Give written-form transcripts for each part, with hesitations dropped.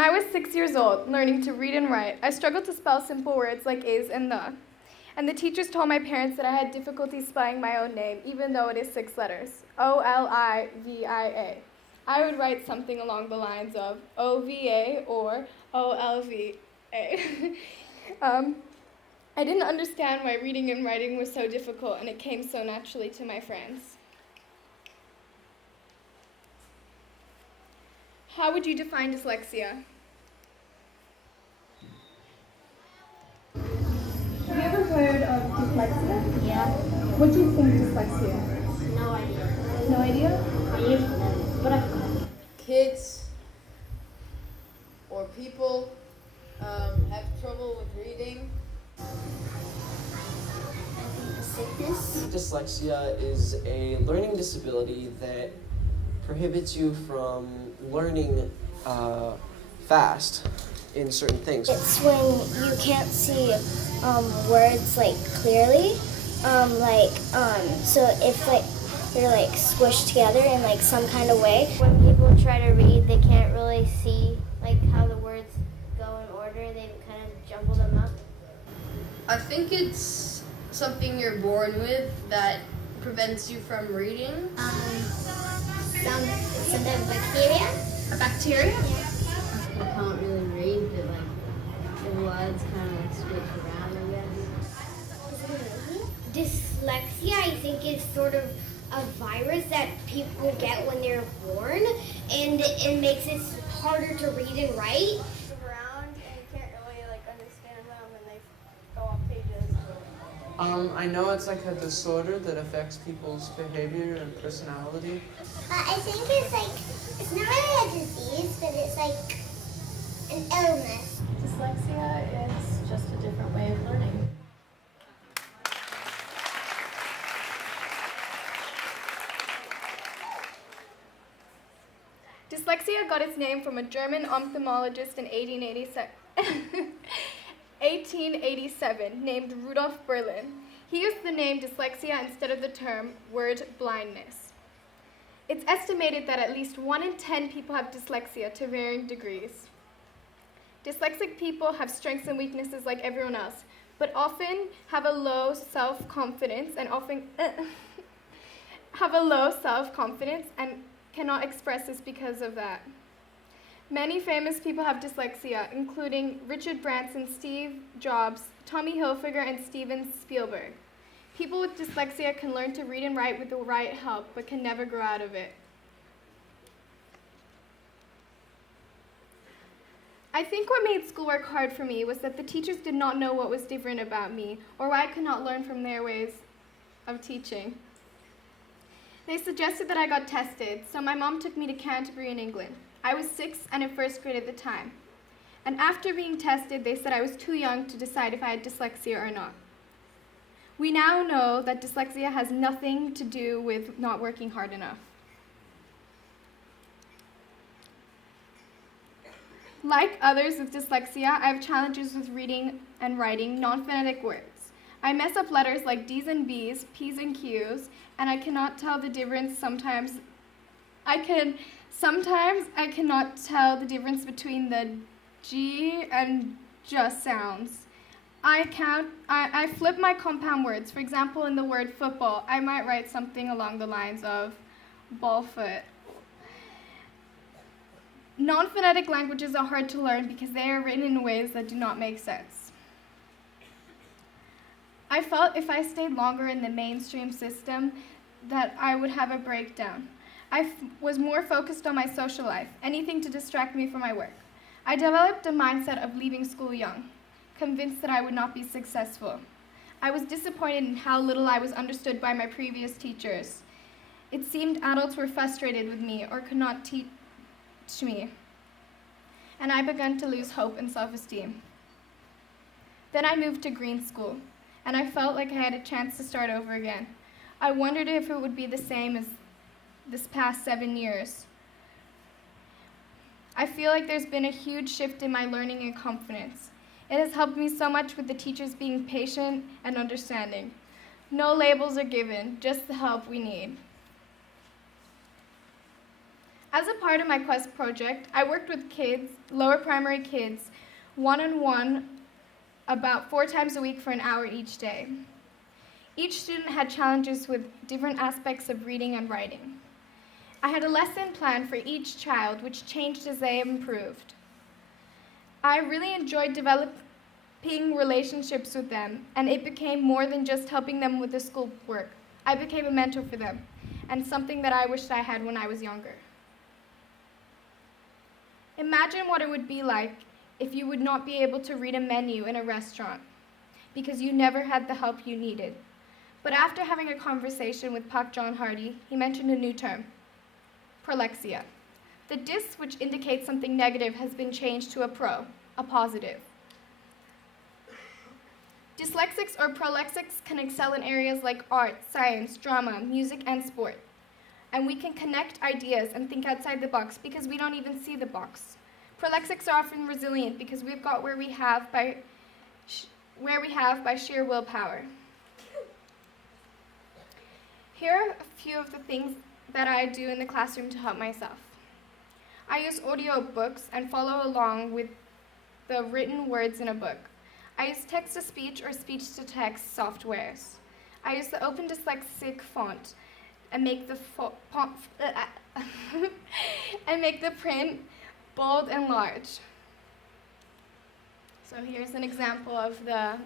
I was 6 years old, learning to read and write, I struggled to spell simple words like is and the. And the teachers told my parents that I had difficulty spelling my own name, even though it is 6 letters, Olivia. I would write something along the lines of OVA or OLVA. I didn't understand why reading and writing was so difficult, and it came so naturally to my friends. How would you define dyslexia? Have you ever heard of dyslexia? Yeah. What do you think dyslexia is? No idea. No idea? I used to know, but I forgot. Kids or people have trouble with reading. Sickness. Dyslexia is a learning disability that prohibits you from learning fast in certain things. It's when you can't see words like clearly, so if like they're like squished together in like some kind of way. When people try to read, they can't really see like how the words go in order. They kind of jumble them up. I think it's something you're born with that prevents you from reading. Some bacteria. A bacteria? I can't really read, but like the words kind of switch around, I guess. Dyslexia, I think, is sort of a virus that people get when they're born, and it makes it harder to read and write. Around and you can't really like understand them, and they go off pages. I know it's like a disorder that affects people's behavior and personality. I think it's like, it's not really a disease, but it's like an illness. Dyslexia is just a different way of learning. Dyslexia got its name from a German ophthalmologist in 1887 named Rudolf Berlin. He used the name dyslexia instead of the term word blindness. It's estimated that at least 1 in 10 people have dyslexia to varying degrees. Dyslexic people have strengths and weaknesses like everyone else, but often have a low self-confidence and cannot express this because of that. Many famous people have dyslexia, including Richard Branson, Steve Jobs, Tommy Hilfiger, and Steven Spielberg. People with dyslexia can learn to read and write with the right help, but can never grow out of it. I think what made schoolwork hard for me was that the teachers did not know what was different about me, or why I could not learn from their ways of teaching. They suggested that I got tested, so my mom took me to Canterbury in England. I was 6 and in first grade at the time. And after being tested, they said I was too young to decide if I had dyslexia or not. We now know that dyslexia has nothing to do with not working hard enough. Like others with dyslexia, I have challenges with reading and writing non-phonetic words. I mess up letters like D's and B's, P's and Q's, and I cannot tell the difference sometimes. I cannot tell the difference between the G and just sounds. I flip my compound words. For example, in the word football, I might write something along the lines of ball foot. Non-phonetic languages are hard to learn because they are written in ways that do not make sense. I felt if I stayed longer in the mainstream system that I would have a breakdown. I was more focused on my social life, anything to distract me from my work. I developed a mindset of leaving school young, convinced that I would not be successful. I was disappointed in how little I was understood by my previous teachers. It seemed adults were frustrated with me or could not teach me, and I began to lose hope and self-esteem. Then I moved to green school, and I felt like I had a chance to start over again. I wondered if it would be the same as this past 7 years. I feel like there's been a huge shift in my learning and confidence. It has helped me so much with the teachers being patient and understanding. No labels are given, just the help we need. As a part of my Quest project, I worked with kids, lower primary kids, one-on-one about 4 times a week for an hour each day. Each student had challenges with different aspects of reading and writing. I had a lesson plan for each child, which changed as they improved. I really enjoyed developing relationships with them, and it became more than just helping them with the schoolwork. I became a mentor for them, and something that I wished I had when I was younger. Imagine what it would be like if you would not be able to read a menu in a restaurant because you never had the help you needed. But after having a conversation with Pak John Hardy, he mentioned a new term, prolexia. The dis, which indicates something negative, has been changed to a positive. Dyslexics or prolexics can excel in areas like art, science, drama, music, and sport. And we can connect ideas and think outside the box because we don't even see the box. Prolexics are often resilient because we've got where we have by sheer willpower. Here are a few of the things that I do in the classroom to help myself. I use audio books and follow along with the written words in a book. I use text-to-speech or speech-to-text softwares. I use the Open Dyslexic font and make the print bold and large. So here's an example of the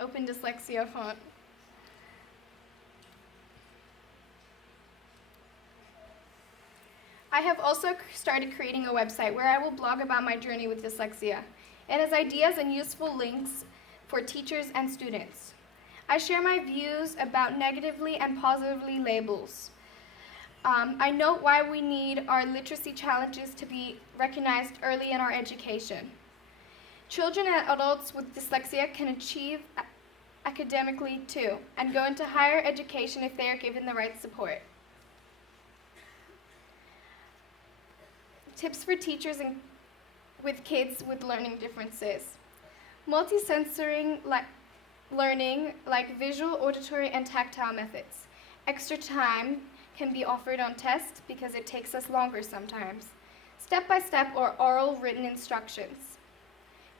Open Dyslexia font. I have also started creating a website where I will blog about my journey with dyslexia. It has ideas and useful links for teachers and students. I share my views about negatively and positively labels. I note why we need our literacy challenges to be recognized early in our education. Children and adults with dyslexia can achieve academically too and go into higher education if they are given the right support. Tips for teachers with kids with learning differences. Multisensory learning like visual, auditory, and tactile methods. Extra time can be offered on tests because it takes us longer sometimes. Step-by-step or oral written instructions.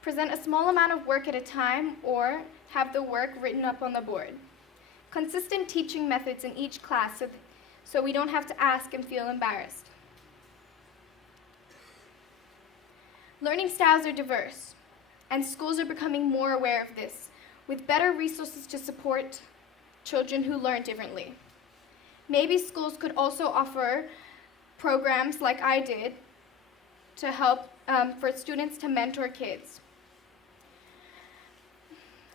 Present a small amount of work at a time or have the work written up on the board. Consistent teaching methods in each class so we don't have to ask and feel embarrassed. Learning styles are diverse, and schools are becoming more aware of this, with better resources to support children who learn differently. Maybe schools could also offer programs like I did to help for students to mentor kids.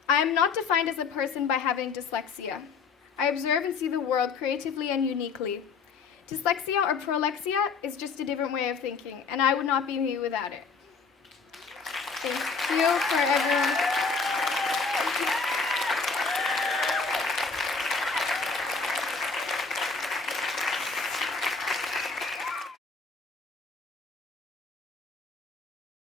I am not defined as a person by having dyslexia. I observe and see the world creatively and uniquely. Dyslexia or prolexia is just a different way of thinking, and I would not be me without it. Thank you for everyone.